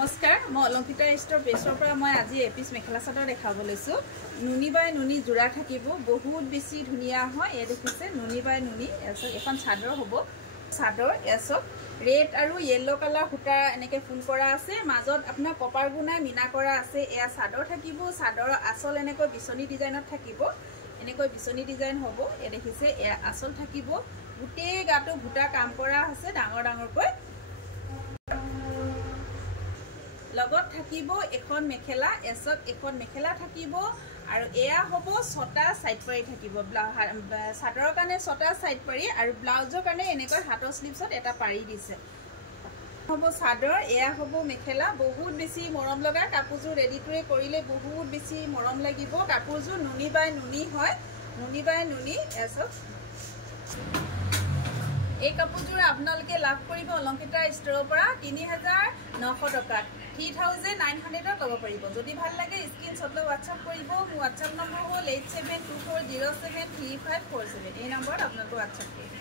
নমস্কাৰ মই অলংকিতা ষ্টৰ পেজৰ পৰা মই আজি এপিস মেখেলা চাদৰ দেখাব লৈছো নুনি বাই নুনি জোৰা থাকিব বহুত বেছি ধুনিয়া হয় এ দেখিছে নুনি বাই নুনি এখন চাদৰ হ'ব চাদৰ এসক ৰেড আৰু ইয়েলো কালাৰ হুটা এনেকে ফুল কৰা আছে মাজত আপোনাৰ কপাৰ গুনা মিনা কৰা আছে এয়া চাদৰ থাকিব চাদৰ আসল এনেকৈ বিচনি ডিজাইনত থাকিব এনেকৈ বিচনি ডিজাইন হ'ব এ দেখিছে এয়া আসল থাকিব গুটে গাটো ভুটা কাম কৰা আছে ডাঙৰ ডাঙৰকৈ লগত থাকিব এখন মেখেলা এসক এখন মেখেলা থাকিব আৰু এয়া হ'ব ছটা সাইড পাৰি থাকিব চাদৰৰ কাৰণে ছটা সাইড পাৰি আৰু ব্লাউজৰ কাৰণে এনেকৈ হাতৰ স্লিভছত এটা পাৰি দিছে হ'ব চাদৰ এয়া হ'ব মেখেলা বহুত বেছি মৰম লগা কাপোৰজোৰ ৰেডি টুৰে কৰিলে বহুত বেছি মৰম লাগিব কাপোৰজোৰ নুনি বাই নুনি হয় নুনি বাই নুনি এসক এই কাপোৰজোৰ আপোনালোকে লাভ কৰিব অলংকিতা ষ্টৰৰ পৰা ৩৯০০ টকাত 3900 ল'ব পাৰিব যদি ভাল লাগে স্ক্ৰিনশ্বট লৈ WhatsApp কৰিব মোৰ WhatsApp নম্বৰ হ'ল 8724073547 এই নম্বৰত আপোনালোকে WhatsApp কৰিব